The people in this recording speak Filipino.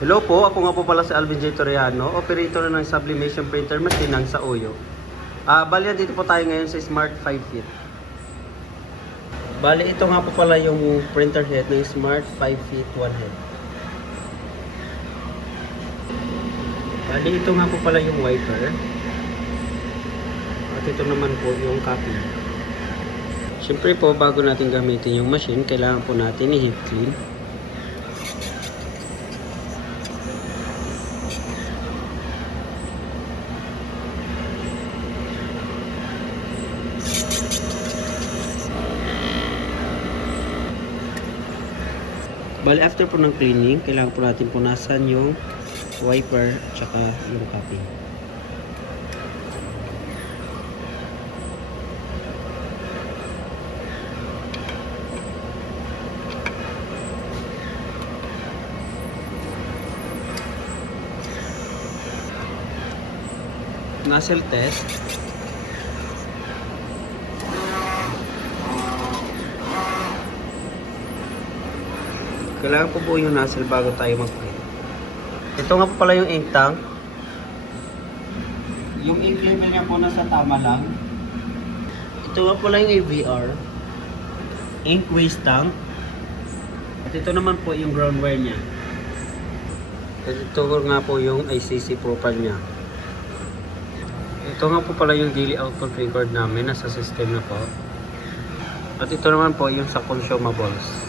Hello po, ako nga po pala si Alvin J. Toriano, operator ng sublimation printer machine ng sa Oyo. Bali, dito po tayo ngayon sa Smart 5 Feet. Bali, ito nga po pala yung printer head ng Smart 5 Feet 1 head. Bali, ito nga po pala yung wiper. At ito naman po yung copy. Siyempre po, bago natin gamitin yung machine, kailangan po natin i-heat clean. Bali, after po ng cleaning, kailangan po natin punasan yung wiper at saka yung copy. Nozzle test. Kailangan po buo yung nozzle bago tayo mag-print. Ito nga po pala yung ink tank. Yung ink level niya po nasa tama lang. Ito nga pala yung AVR. Ink waste tank. At ito naman po yung ground wire niya. At ito nga po yung ICC profile niya. Ito nga po pala yung daily output record namin. Nasa system na po. At ito naman po yung sa consumables.